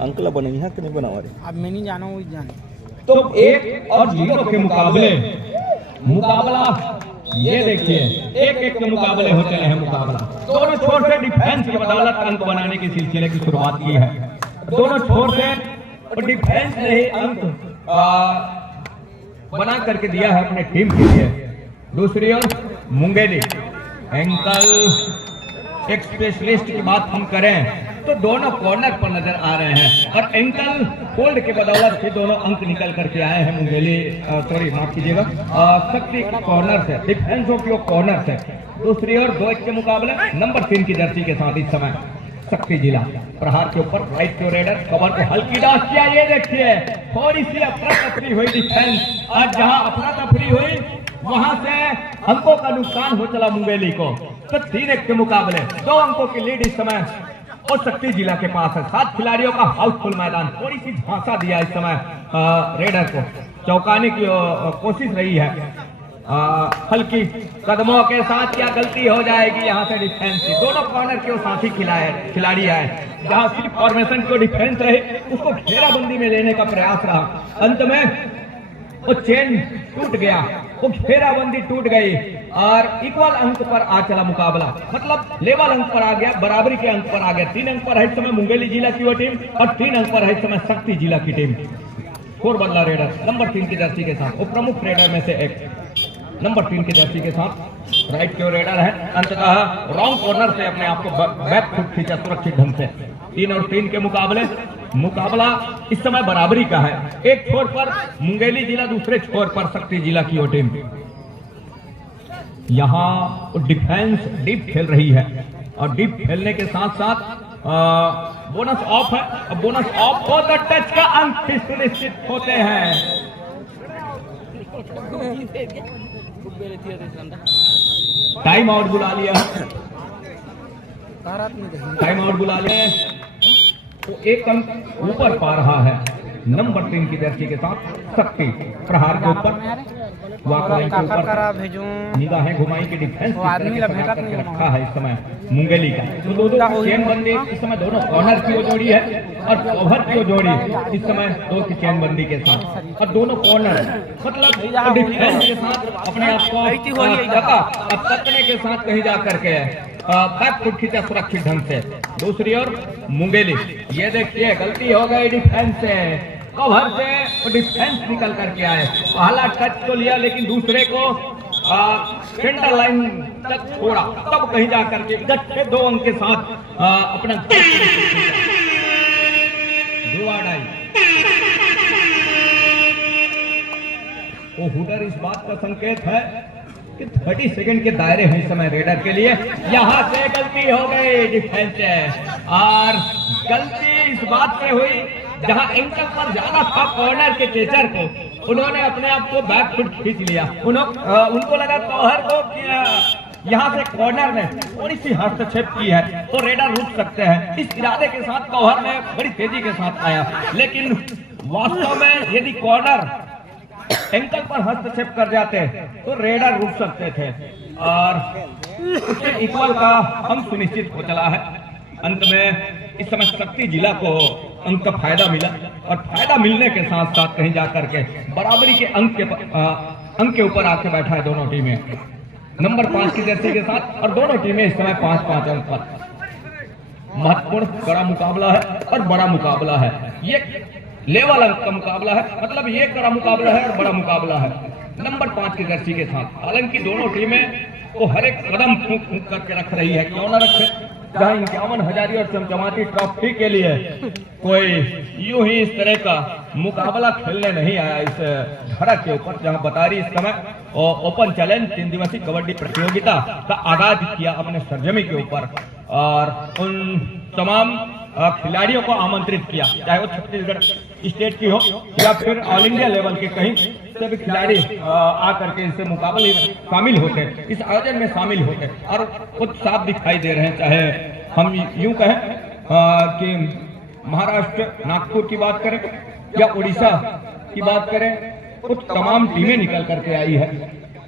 Uncle बने यहाँ कि नहीं बना रहे, अब मैं नहीं जाना हूँ जाने। तो 1 और 0 के मुकाबला ये देखिए 1-1 के मुकाबले हो चले हैं। मुकाबला दोनों छोर से डिफेंस की बदौलत अंक बनाने के सिलसिले की शुरुआत की है। दोनों छोर से डिफेंस ने ही अंक बना करके दिया है अपने टीम के लिए। दूसरी ओर मुंगेली एंकल एक स्पेशलिस्ट की बात हम करें तो दोनों कॉर्नर पर नजर आ रहे हैं और एंकल होल्ड के बदौलत से दोनों अंक निकल करके आए हैं। मुंगेली सॉरी माफ कीजिएगा शक्ति कॉर्नर से, डिफेंस ऑफ योर कॉर्नर से। दूसरी ओर 2-1 के मुकाबले नंबर 3 की जर्सी के साथ इस समय शक्ति जिला प्रहार के ऊपर राइट के रेडर कवर को हल्की डांस किया। ये देखिए थोड़ी सी अफरा तफरी हुई डिफेंस, और जहां अफरा तफरी हुई वहां से अंकों का नुकसान हो चला मुंगेली को। तो 3-1 के मुकाबले 2 अंकों की लीड इस समय और शक्ति जिला के पास है। 7 खिलाड़ियों का हाउसफुल मैदान, थोड़ी सी झांसा दिया इस समय रेडर को, चौंकाने की कोशिश रही है। हल्की कदमों के साथ क्या गलती हो जाएगी यहाँ से डिफेंस की। दोनों कॉर्नर के साथी खिलाड़ी आए, जहाँ सिर्फ फॉर्मेशन को डिफेंस रहे उसको घेराबंदी में लेने का प्रयास रहा। अंत में वो चेन टूट गया, वो घेराबंदी टूट गई और इक्वल अंक पर आ चला मुकाबला, मतलब लेवल अंक पर आ गया, बराबरी के अंक पर आ गया। 3 अंक पर है इस समय मुंगेली जिला की वो टीम और 3 अंक पर है इस समय शक्ति जिला की टीम। कोरबंदला रेडर नंबर 3 की जर्सी के साथ, वो प्रमुख रेडर में से एक नंबर 3 की जर्सी के साथ राइट के रेडर है। अंततः रॉन्ग कॉर्नर से अपने आप को बैक फुट खींचा सुरक्षित ढंग से। 3 और 3 के मुकाबला इस समय बराबरी का है। एक छोर पर मुंगेली जिला, दूसरे छोर पर शक्ति जिला की वो टीम। यहाँ डिफेंस डीप खेल रही है और डीप खेलने के साथ साथ बोनस ऑफ है। अब बोनस ऑफ हो तो टच का अंक सुनिश्चित होते हैं। टाइम आउट बुला लिया, टाइम आउट बुला लिया तो 1 अंक ऊपर पा रहा है नंबर 3 की जर्सी के साथ शक्ति। प्रहार के ऊपर निगाहें घुमाई की डिफेंस करके रखा है इस समय मुंगेली का। तो दोनों चेनबंदी इस समय दोनों कॉर्नर की वो जोड़ी है और कवर की वो जोड़ी इस समय 2 की चेनबंदी के साथ, और दोनों कॉर्नर मतलब डिफेंस के साथ अपने आप को तकने के साथ कहीं जा करके बैक फुट खींचा सुरक्षित ढंग से। दूसरी ओर मुंगेली, ये देखिए गलती हो गई डिफेंस से, कवर से डिफेंस निकल करके आए। पहला टच तो लिया लेकिन दूसरे को सेंटर लाइन तक छोड़ा, तब कहीं जा करके 2 अंक के साथ अपना वो हुडर इस बात का संकेत है कि 30 सेकंड के दायरे हैं इस समय रेडर के लिए। यहाँ से गलती हो गई डिफेंस से, और गलती इस बात से हुई जहां एंकल पर ज्यादा था कॉर्नर के चेचर को, उन्होंने अपने आप को बैक फुट खींच लिया। उनको लगा तौहर को यहाँ से कॉर्नर में थोड़ी सी हस्तक्षेप की है तो रेडर रुक सकते हैं। इस इरादे के साथ तौहर ने बड़ी तेजी के साथ आया, लेकिन वास्तव में यदि कॉर्नर एंकल पर हस्तक्षेप कर जाते तो रेडर रुक सकते थे और उससे इक्वल का अंक सुनिश्चित हो चला है। अंत में इस समय शक्ति जिला को अंक का फायदा मिला, और फायदा मिलने के साथ साथ कहीं जाकर के बराबरी के अंक के ऊपर आके बैठा है दोनों टीमें नंबर 5 की जर्सी के साथ, और दोनों टीमें इस समय 5-5 अंक पर। महत्वपूर्ण कड़ा मुकाबला है और बड़ा मुकाबला है, ये लेवल अंक का मुकाबला है, मतलब ये कड़ा मुकाबला है और बड़ा मुकाबला है नंबर 5 की जर्सी के साथ। हालांकि दोनों टीमें को हर एक कदम फूंक करके रख रही है, क्यों ना रखे। जहाँ 51 हजारी और चमचमाती ट्रॉफी के लिए कोई यूं ही इस तरह का मुकाबला खेलने नहीं आया इस धरा के ऊपर, जहां बतारी इस समय ओपन चैलेंज 3 दिवसीय कबड्डी प्रतियोगिता का आगाज किया अपने सरजमी के ऊपर, और उन तमाम खिलाड़ियों को आमंत्रित किया, चाहे वो छत्तीसगढ़ स्टेट की हो या फिर ऑल इंडिया लेवल के कहीं से भी खिलाड़ी आकर के इससे मुकाबले शामिल होते, इस आयोजन में शामिल होते, और कुछ साफ दिखाई दे रहे हैं। चाहे हम यूं कहें कि महाराष्ट्र नागपुर की बात करें या उड़ीसा की बात करें, कुछ तमाम टीमें निकल करके आई है,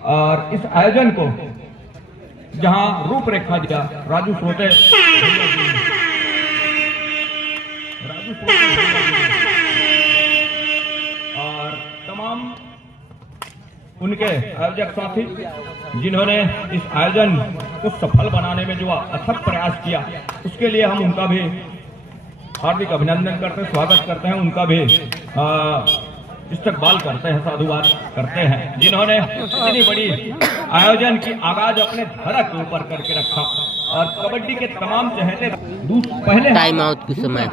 और इस आयोजन को जहां रूपरेखा दिया राजू सोटे राजू और तमाम उनके आयोजक साथी जिन्होंने इस आयोजन को सफल बनाने में जो अथक प्रयास किया, उसके लिए हम उनका भी हार्दिक अभिनंदन करते हैं, स्वागत करते हैं, उनका भी इस्तकबाल करते हैं, साधुवाद करते हैं, जिन्होंने इतनी बड़ी आयोजन की आगाज अपने धरा के ऊपर करके रखा और कबड्डी के तमाम चहेते पहले टाइम आउट के समय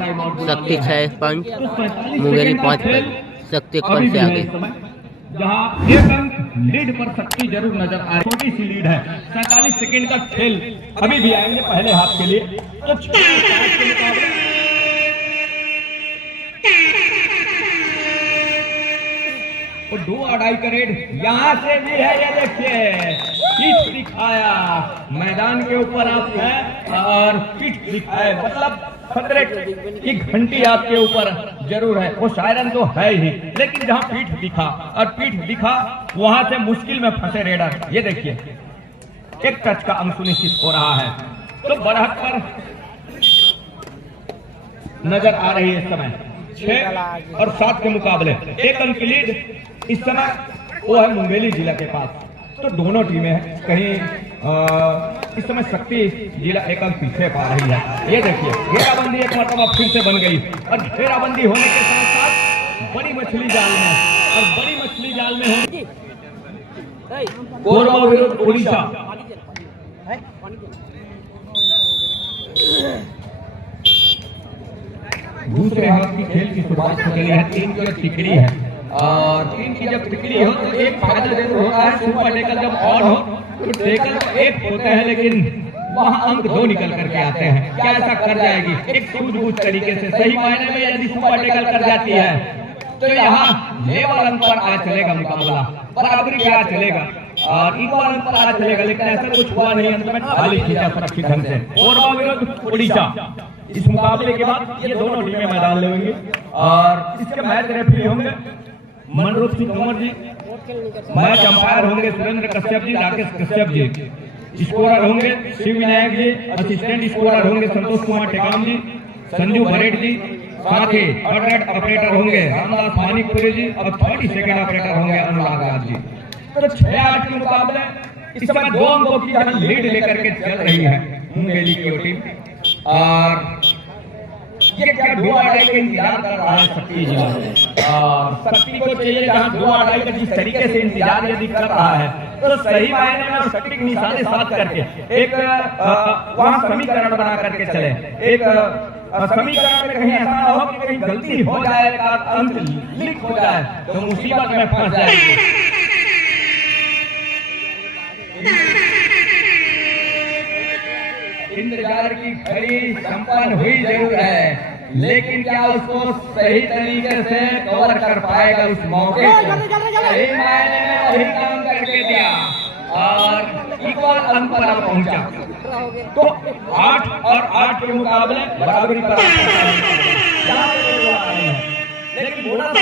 शक्ति 6 पॉइंट, मुंगेली 5 पॉइंट, शक्ति 1 पॉइंट से आगे। जहां 1 अंक लीड पर शक्ति जरूर नजर आ रही, छोटी सी लीड है। 47 सेकंड का खेल अभी भी आएंगे पहले हाफ के लिए। तो 6 के मुकाबले और 2 अढ़ाई का रेड यहाँ से भी है। ये देखिए पीठ दिखाया, मैदान के ऊपर आप है और पीठ दिखाए, मतलब खतरे की घंटी आपके ऊपर जरूर है। वो शायरन तो है ही, लेकिन जहां पीठ दिखा और पीठ दिखा वहां से मुश्किल में फंसे रेडर। ये देखिए 1 टच का अंक सुनिश्चित हो रहा है, तो बढ़त पर नजर आ रही है इस समय। 6 और 7 के मुकाबले 1 अंक की लीड इस समय वो है मुंगेली जिला के पास। तो दोनों टीमें हैं, कहीं इस समय शक्ति जिला 1 अंक पीछे पा रही है। ये देखिए घेराबंदी एक मरतबा फिर से बन गई और घेराबंदी होने के साथ साथ बड़ी मछली जाल में, और बड़ी मछली जाल में है कोरबा विरुद्ध उड़ीसा। दूसरे हाथ की खेल की शुरुआत हो गई है। 3 की टिकड़ी है और 3 की जब टिकड़ी हो तो एक फायदा जरूर होता है, सुपर टेकल जब ऑन हो तो टेकल 1 होते हैं, लेकिन वहां अंक 2 निकल करके आते हैं। क्या ऐसा कर जाएगी एक सूझबूझ तरीके से, सही मायने में यदि सुपर टेकल कर जाती है तो यहाँ लेवल अंक पर आ चलेगा मुकाबला, बराबरी पे आ चलेगा और इक्वल अंक पर आ चलेगा, लेकिन ऐसा कुछ हुआ नहीं। अंत में खाली खींचा सुरक्षित ढंग से कोरबा विरुद्ध उड़ीसा। इस मुकाबले के बाद ये दोनों टीमें मैदान लेंगे और इसके मैच रेफरी होंगे मनरूप सिंह तोमर जी, मैच अंपायर होंगे सुरेंद्र कश्यप जी, राकेश कश्यप जी, स्कोरर होंगे शिव विनायक जी, असिस्टेंट स्कोरर होंगे संतोष कुमार टेकाम जी, संजू भरेट जी, साथ ही थर्ड रेड ऑपरेटर होंगे रामदास मानिकपुरी जी और 30 सेकंड ऑपरेटर होंगे अनुराग राज जी। तो 6-8 के मुकाबले इस समय 2 अंकों की लीड लेकर के चल रही है मुंगेली की टीम और ये क्या 2 अढ़ाई का इंतजार कर रहा है शक्ति जिला, और शक्ति को चाहिए जहां 2 अढ़ाई का जिस तरीके से इंतजार यदि कर रहा है तो सही मायने में शक्ति के निशाने साध करके एक वहां समीकरण बना करके चले। एक समीकरण में कहीं ऐसा हो कि कहीं गलती हो जाए, अंक लीक हो जाए तो मुसीबत में फंस जाएगी। इंतजार की घड़ी संपन्न हुई जरूर है, लेकिन क्या उसको सही तरीके से कवर कर पाएगा उस मौके को? सही मायने में वही काम करके दिया और इक्वल अंक पर पहुंचा। तो 8 और 8 के मुकाबले बराबरी पर लेकिन बोनस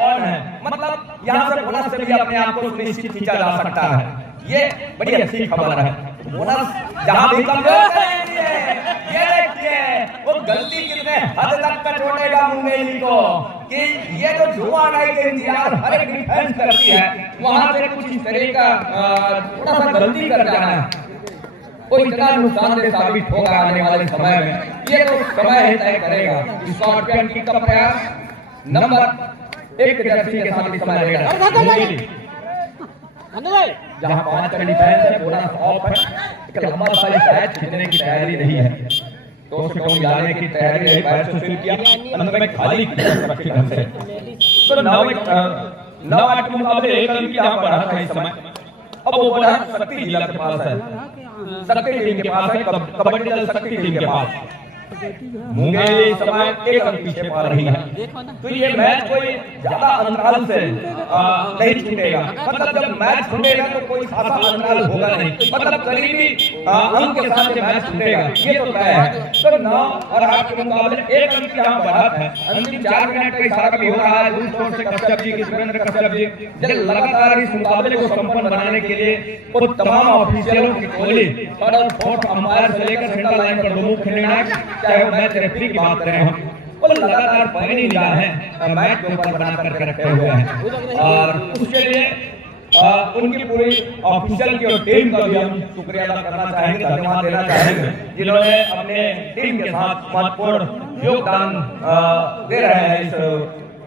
ऑन है, मतलब यहाँ से बोनस से भी अपने आप को सुनिश्चित खींचा जा सकता है। ये बड़ी अच्छी खबर है। बोनस जहां भी कमजोर है, ये देखिए वो गलती कितने हद तक का छोड़ेगा मुंगेली को कि ये जो धुआं डाई के इंतजार हर एक डिफेंस करती है, वहां से कुछ इस तरह का थोड़ा सा गलती कर जाना वो इतना नुकसानदेह साबित होगा आने वाले समय में। ये तो समय ही तय करेगा। स्कॉर्पियन की का प्रयास नंबर 1 जर्सी के साथ इस समय रेडर जहां 5 का डिफेंस है, बोनस ऑफ है, एक लंबा सा कैच खींचने की तैयारी नहीं है, 2 से कम मिलाने की तैयारी नहीं, पैर से शूट किया, अंत में खाली किया सुरक्षित ढंग से। तो 9-8 के मुकाबले 1 अंक की जहां बढ़त है इस समय। अब वो बढ़त शक्ति जिला के पास है, शक्ति टीम के पास है, कबड्डी दल शक्ति टीम के पास। मुंगेली इस समय 1 अंक पीछे पा रही है। तो ये मैच कोई ज्यादा अंतराल से नहीं छूटेगा। मतलब जब मैच छूटेगा तो कोई खासा अंतराल होगा नहीं, मतलब करीबी अंक के साथ मैच छूटेगा, ये तो तय है। तो 9 और 8 के मुकाबले 1 अंक यहाँ बढ़त है। अंतिम 4 मिनट का इशारा भी हो रहा है दूर छोर से कश्यप जी की, सुरेंद्र कश्यप जी जब लगातार इस मुकाबले को संपन्न बनाने के लिए वो तमाम ऑफिशियलों की टोली और फोर्थ अंपायर से लेकर सेंट्रल लाइन पर मुख्य निर्णायक, चाहे वो मैच रेफरी की बात करें हम, वो लगातार पैनी निगाह है मैच के ऊपर बना करके रखे हुए हैं। और उसके लिए उनकी पूरी ऑफिशियल की और टीम का भी हम शुक्रिया अदा करना चाहेंगे, धन्यवाद देना चाहेंगे, जिन्होंने अपने टीम के साथ महत्वपूर्ण योगदान दे रहे हैं इस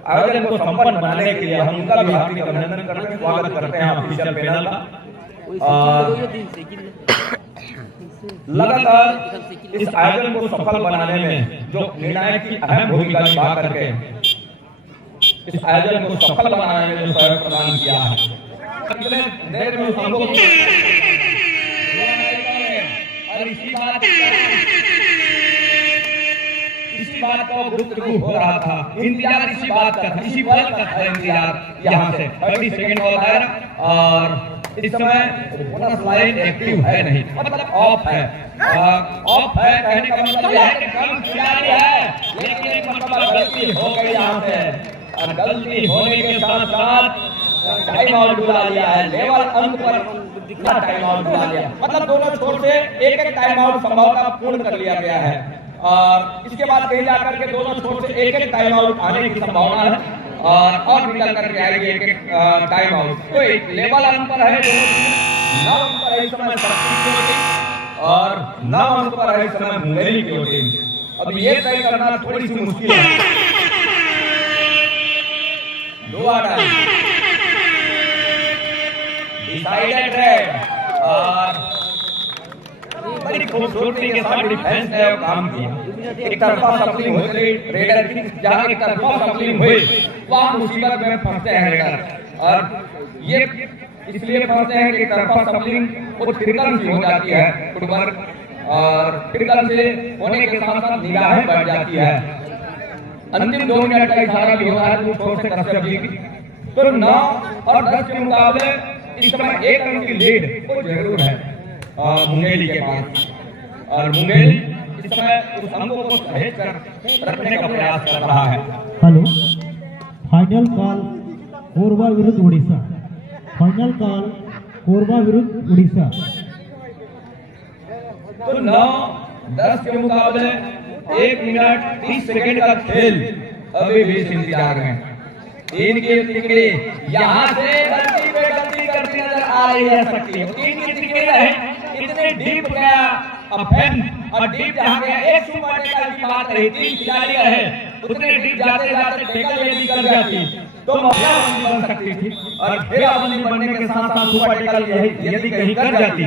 आयोजन को संपन्न बनाने के लिए। हम उनका भी हार्दिक अभिनंदन करते हैं, स्वागत करते हैं ऑफिशियल पैनल का। लगातार इस आयोजन को सफल बनाने में जो निर्णायक की अहम भूमिका निभा करके इस आयोजन को सफल बनाने में जो सहयोग प्रदान किया है, कितने देर में हमको और इसी बात का गुफ्तगू हो रहा था, इंतजार इसी बात का था, इसी पल का था इंतजार। यहाँ से 30 सेकंड का दायरा और इस समय बोनस लाइन एक्टिव है नहीं, मतलब ऑफ है। ऑफ है कहने का मतलब यह है कि कम खिलाड़ी है, लेकिन एक मतलब गलती हो गई यहाँ से, और गलती होने के साथ साथ टाइम आउट बुला लिया है। लेवल अंक पर कितना टाइम आउट बुला लिया, मतलब दोनों छोर से एक टाइम आउट संभवतः पूर्ण कर लिया गया है। और इसके बाद कहीं जाकर के दोनों छोर से एक टाइम आउट आने की संभावना है और निकल करके आएगी एक टाइम आउट। तो एक लेवल अंक पर है, 9 अंक पर है इस समय शक्ति की टीम और 9 अंक पर है इस समय मुंगेली की टीम। अब ये तय करना थोड़ी सी मुश्किल है। 2 आउट डिसाइडेड रेड और बड़ी खूबसूरती के साथ डिफेंस ने काम किया। एक तरफा सफलिंग हुई रेडर की, जहां एक तरफा सफलिंग हुई वहां मुसीबत में फंसते हैं रेडर। और ये इसलिए फंसते हैं कि एक तरफा सफलिंग वो ट्रिकल से हो जाती है फुटवर्क, और ट्रिकल से होने के साथ साथ निगाहें बढ़ जाती है। अंतिम 2 मिनट का इशारा भी हो रहा है दूर छोर से कश्यप जी की। तो 9 और 10 के मुकाबले इस समय 1 अंक की लीड वो जरूर है मुंगेली के पास, और मुंगेली इस समय उस अंकों को सहेज कर रखने का प्रयास कर रहा है। हेलो, फाइनल कॉल कोरबा विरुद्ध उड़ीसा। फाइनल कॉल कोरबा विरुद्ध उड़ीसा। तो 9-10 के मुकाबले 1 मिनट 30 सेकंड का खेल अभी भी इस इंतजार में। 3 की टिकड़ी यहाँ से गलती पे गलती करती नजर आ रही है शक्ति। 3 की टिकड़ी है, इतने डीप गया ऑफेंस और डीप जहाँ गया, एक सुपर टेकल की बात रही, 3 खिलाड़ी रहे, उतने डीप जाते जाते टेकल यदि कर जाती तो घेराबंदी बन सकती थी, और घेराबंदी बनने के साथ साथ सुपर टेकल यदि कहीं कर जाती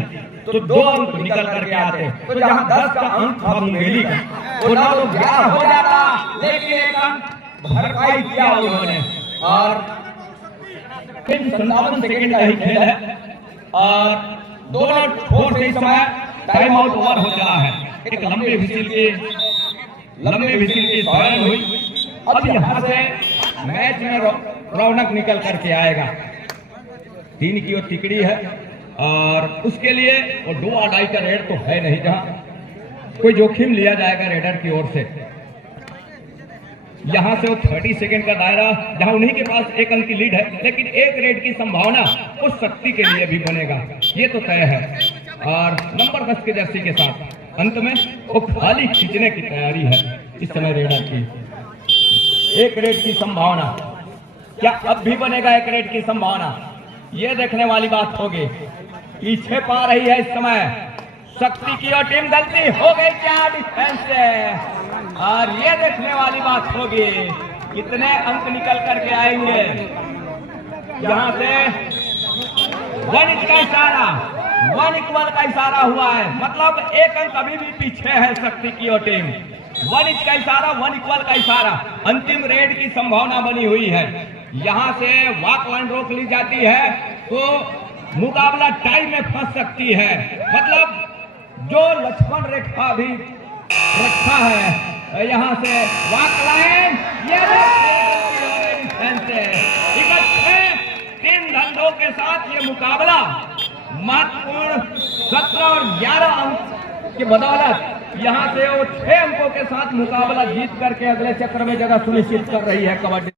तो 2 अंक निकल करके आते। तो जहाँ 10 का अंक था मुंगेली का, वो ना तो 11 हो जाता, लेकिन 1 अंक भरपाई किया उन्होंने। और 57 सेकंड का ही खेल है और दोनों छोर से इस समय टाइम आउट ओवर हो चला है। एक लंबे विसिल की सौरन हुई। अब यहाँ से मैच में रौनक निकल करके आएगा। 3 की वो टिकड़ी है और उसके लिए वो 2 आड़ाई का रेड तो है नहीं, जहाँ कोई जोखिम लिया जाएगा रेडर की ओर से। यहाँ से वो 30 सेकंड का दायरा, जहाँ उन्हीं के पास 1 अंक की लीड है, लेकिन 1 रेड की संभावना उस शक्ति के लिए भी बनेगा, ये तो तय है। और नंबर 10 के जर्सी के साथ अंत में वो खाली खींचने की तैयारी है इस समय रेडर की। 1 रेड की संभावना, क्या अब भी बनेगा 1 रेड की संभावना, ये देखने वाली बात होगी। पीछे पा रही है इस समय शक्ति की और टीम, गलती हो गई क्या डिफेंस से, और ये देखने वाली बात होगी कितने अंक निकल करके आएंगे। यहाँ से 1 इंच का इशारा, 1 इक्वल का इशारा हुआ है, मतलब 1 अंक अभी भी पीछे है शक्ति की और टीम। 1 इंच का इशारा, 1 इक्वल का इशारा, अंतिम रेड की संभावना बनी हुई है। यहाँ से वॉक लाइन रोक ली जाती है तो मुकाबला टाई में फंस सकती है, मतलब जो लक्ष्मण रेखा भी रखा है। यहाँ से वॉक लाइन, ये डिफेंस से 3 धंधों के साथ ये मुकाबला महत्वपूर्ण 17 और 11 अंक की बदौलत यहाँ से वो 6 अंकों के साथ मुकाबला जीत करके अगले चक्र में जगह सुनिश्चित कर रही है कबड्डी।